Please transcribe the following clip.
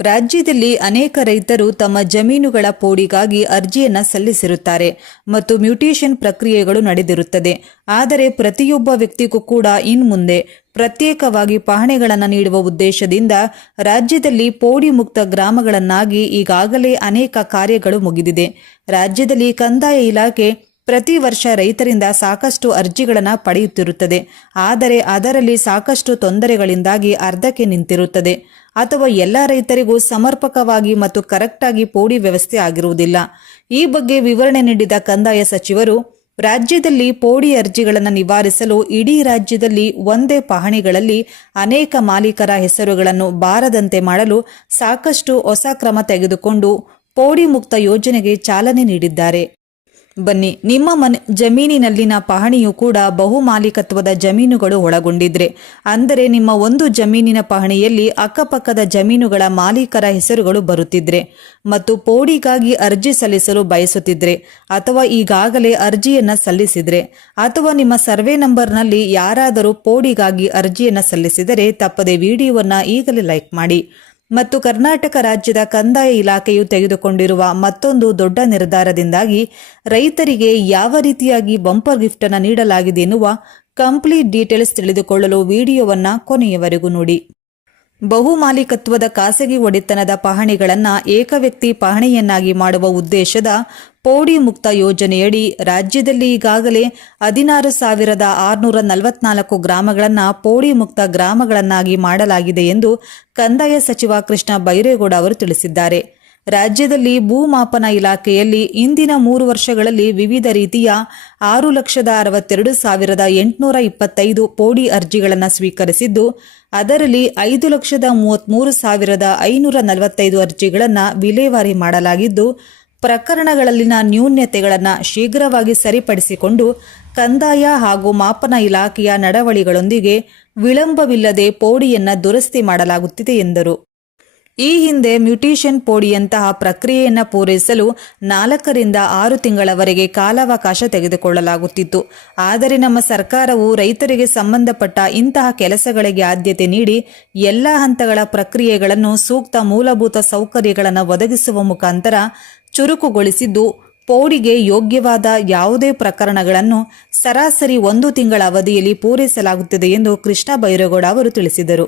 ರಾಜ್ಯದಲ್ಲಿ ಅನೇಕ ರೈತರು ತಮ್ಮ ಜಮೀನುಗಳ ಪೋಡಿಗಾಗಿ ಅರ್ಜಿಯನ್ನು ಸಲ್ಲಿಸಿರುತ್ತಾರೆ ಮತ್ತು ಮ್ಯೂಟೇಷನ್ ಪ್ರಕ್ರಿಯೆಗಳು ನಡೆದಿರುತ್ತದೆ. ಆದರೆ ಪ್ರತಿಯೊಬ್ಬ ವ್ಯಕ್ತಿಗೂ ಕೂಡ ಇನ್ಮುಂದೆ ಪ್ರತ್ಯೇಕವಾಗಿ ಪಹಣೆಗಳನ್ನು ನೀಡುವ ಉದ್ದೇಶದಿಂದ ರಾಜ್ಯದಲ್ಲಿ ಪೋಡಿ ಮುಕ್ತ ಗ್ರಾಮಗಳನ್ನಾಗಿ ಈಗಾಗಲೇ ಅನೇಕ ಕಾರ್ಯಗಳು ಮುಗಿದಿದೆ. ರಾಜ್ಯದಲ್ಲಿ ಕಂದಾಯ ಇಲಾಖೆ ಪ್ರತಿ ವರ್ಷ ರೈತರಿಂದ ಸಾಕಷ್ಟು ಅರ್ಜಿಗಳನ್ನು ಪಡೆಯುತ್ತಿರುತ್ತದೆ. ಆದರೆ ಅದರಲ್ಲಿ ಸಾಕಷ್ಟು ತೊಂದರೆಗಳಿಂದಾಗಿ ಅರ್ಧಕ್ಕೆ ನಿಂತಿರುತ್ತದೆ. ಅಥವಾ ಎಲ್ಲ ರೈತರಿಗೂ ಸಮರ್ಪಕವಾಗಿ ಮತ್ತು ಕರೆಕ್ಟಾಗಿ ಪೋಡಿ ವ್ಯವಸ್ಥೆ ಆಗಿರುವುದಿಲ್ಲ. ಈ ಬಗ್ಗೆ ವಿವರಣೆ ನೀಡಿದ ಕಂದಾಯ ಸಚಿವರು, ರಾಜ್ಯದಲ್ಲಿ ಪೋಡಿ ಅರ್ಜಿಗಳನ್ನು ನಿವಾರಿಸಲು ಇಡೀ ರಾಜ್ಯದಲ್ಲಿ ಒಂದೇ ಪಹಣಿಗಳಲ್ಲಿ ಅನೇಕ ಮಾಲೀಕರ ಹೆಸರುಗಳನ್ನು ಬಾರದಂತೆ ಮಾಡಲು ಸಾಕಷ್ಟು ಹೊಸ ಕ್ರಮ ತೆಗೆದುಕೊಂಡು ಪೋಡಿ ಮುಕ್ತ ಯೋಜನೆಗೆ ಚಾಲನೆ ನೀಡಿದ್ದಾರೆ. ಬನ್ನಿ, ನಿಮ್ಮ ಮನೆ ಜಮೀನಿನಲ್ಲಿನ ಪಹಣಿಯು ಕೂಡ ಬಹು ಮಾಲೀಕತ್ವದ ಜಮೀನುಗಳು ಒಳಗೊಂಡಿದ್ರೆ, ಅಂದರೆ ನಿಮ್ಮ ಒಂದು ಜಮೀನಿನ ಪಹಣಿಯಲ್ಲಿ ಅಕ್ಕಪಕ್ಕದ ಜಮೀನುಗಳ ಮಾಲೀಕರ ಹೆಸರುಗಳು ಬರುತ್ತಿದ್ರೆ ಮತ್ತು ಪೋಡಿಗಾಗಿ ಅರ್ಜಿ ಸಲ್ಲಿಸಲು ಬಯಸುತ್ತಿದ್ರೆ ಅಥವಾ ಈಗಾಗಲೇ ಅರ್ಜಿಯನ್ನು ಸಲ್ಲಿಸಿದ್ರೆ ಅಥವಾ ನಿಮ್ಮ ಸರ್ವೆ ನಂಬರ್ನಲ್ಲಿ ಯಾರಾದರೂ ಪೋಡಿಗಾಗಿ ಅರ್ಜಿಯನ್ನು ಸಲ್ಲಿಸಿದರೆ ತಪ್ಪದೆ ವಿಡಿಯೋವನ್ನು ಈಗಲೇ ಲೈಕ್ ಮಾಡಿ. ಮತ್ತು ಕರ್ನಾಟಕ ರಾಜ್ಯದ ಕಂದಾಯ ಇಲಾಖೆಯು ತೆಗೆದುಕೊಂಡಿರುವ ಮತ್ತೊಂದು ದೊಡ್ಡ ನಿರ್ಧಾರದಿಂದಾಗಿ ರೈತರಿಗೆ ಯಾವ ರೀತಿಯಾಗಿ ಬಂಪರ್ ಗಿಫ್ಟ್ ಅನ್ನು ನೀಡಲಾಗಿದೆ ಎನ್ನುವ ಕಂಪ್ಲೀಟ್ ಡೀಟೇಲ್ಸ್ ತಿಳಿದುಕೊಳ್ಳಲು ವಿಡಿಯೋವನ್ನ ಕೊನೆಯವರೆಗೂ ನೋಡಿ. ಬಹುಮಾಲೀಕತ್ವದ ಖಾಸಗಿ ಒಡೆತನದ ಪಹಣಿಗಳನ್ನು ಏಕವ್ಯಕ್ತಿ ಪಹಣಿಯನ್ನಾಗಿ ಮಾಡುವ ಉದ್ದೇಶದ ಪೋಡಿ ಮುಕ್ತ ಯೋಜನೆಯಡಿ ರಾಜ್ಯದಲ್ಲಿ ಈಗಾಗಲೇ ಹದಿನಾರು ಸಾವಿರದ ಆರುನೂರ ನಲವತ್ನಾಲ್ಕು ಗ್ರಾಮಗಳನ್ನು ಪೌಡಿ ಮುಕ್ತ ಗ್ರಾಮಗಳನ್ನಾಗಿ ಮಾಡಲಾಗಿದೆ ಎಂದು ಕಂದಾಯ ಸಚಿವ ಕೃಷ್ಣ ಬೈರೇಗೌಡ ಅವರು ತಿಳಿಸಿದ್ದಾರೆ. ರಾಜ್ಯದಲ್ಲಿ ಭೂಮಾಪನ ಇಲಾಖೆಯಲ್ಲಿ ಇಂದಿನ ಮೂರು ವರ್ಷಗಳಲ್ಲಿ ವಿವಿಧ ರೀತಿಯ ಆರು ಲಕ್ಷದ ಅರವತ್ತೆರಡು ಸಾವಿರದ ಎಂಟುನೂರ ಇಪ್ಪತ್ತೈದು ಪೌಡಿ ಅರ್ಜಿಗಳನ್ನು ಸ್ವೀಕರಿಸಿದ್ದು, ಅದರಲ್ಲಿ ಐದು ಲಕ್ಷದ ಮೂವತ್ತ್ಮೂರು ಸಾವಿರದ ಐನೂರ ನಲವತ್ತೈದು ಅರ್ಜಿಗಳನ್ನು ವಿಲೇವಾರಿ ಮಾಡಲಾಗಿದ್ದು ಪ್ರಕರಣಗಳಲ್ಲಿನ ನ್ಯೂನ್ಯತೆಗಳನ್ನು ಶೀಘ್ರವಾಗಿ ಸರಿಪಡಿಸಿಕೊಂಡು ಕಂದಾಯ ಹಾಗೂ ಮಾಪನ ಇಲಾಖೆಯ ನಡವಳಿಗಳೊಂದಿಗೆ ವಿಳಂಬವಿಲ್ಲದೆ ಪೋಡಿಯನ್ನು ದುರಸ್ತಿ ಮಾಡಲಾಗುತ್ತಿದೆ ಎಂದರು. ಈ ಹಿಂದೆ ಮ್ಯೂಟೇಷನ್ ಪೋಡಿಯಂತಹ ಪ್ರಕ್ರಿಯೆಯನ್ನು ಪೂರೈಸಲು ನಾಲ್ಕರಿಂದ ಆರು ತಿಂಗಳವರೆಗೆ ಕಾಲಾವಕಾಶ ತೆಗೆದುಕೊಳ್ಳಲಾಗುತ್ತಿತ್ತು. ಆದರೆ ನಮ್ಮ ಸರ್ಕಾರವು ರೈತರಿಗೆ ಸಂಬಂಧಪಟ್ಟ ಇಂತಹ ಕೆಲಸಗಳಿಗೆ ಆದ್ಯತೆ ನೀಡಿ ಎಲ್ಲ ಹಂತಗಳ ಪ್ರಕ್ರಿಯೆಗಳನ್ನು ಸೂಕ್ತ ಮೂಲಭೂತ ಸೌಕರ್ಯಗಳನ್ನು ಒದಗಿಸುವ ಮುಖಾಂತರ ಚುರುಕುಗೊಳಿಸಿದ್ದು ಪೌಡಿಗೆ ಯೋಗ್ಯವಾದ ಯಾವುದೇ ಪ್ರಕರಣಗಳನ್ನು ಸರಾಸರಿ ಒಂದು ತಿಂಗಳ ಅವಧಿಯಲ್ಲಿ ಪೂರೈಸಲಾಗುತ್ತದೆ ಎಂದು ಕೃಷ್ಣ ಬೈರೇಗೌಡ ಅವರು ತಿಳಿಸಿದರು.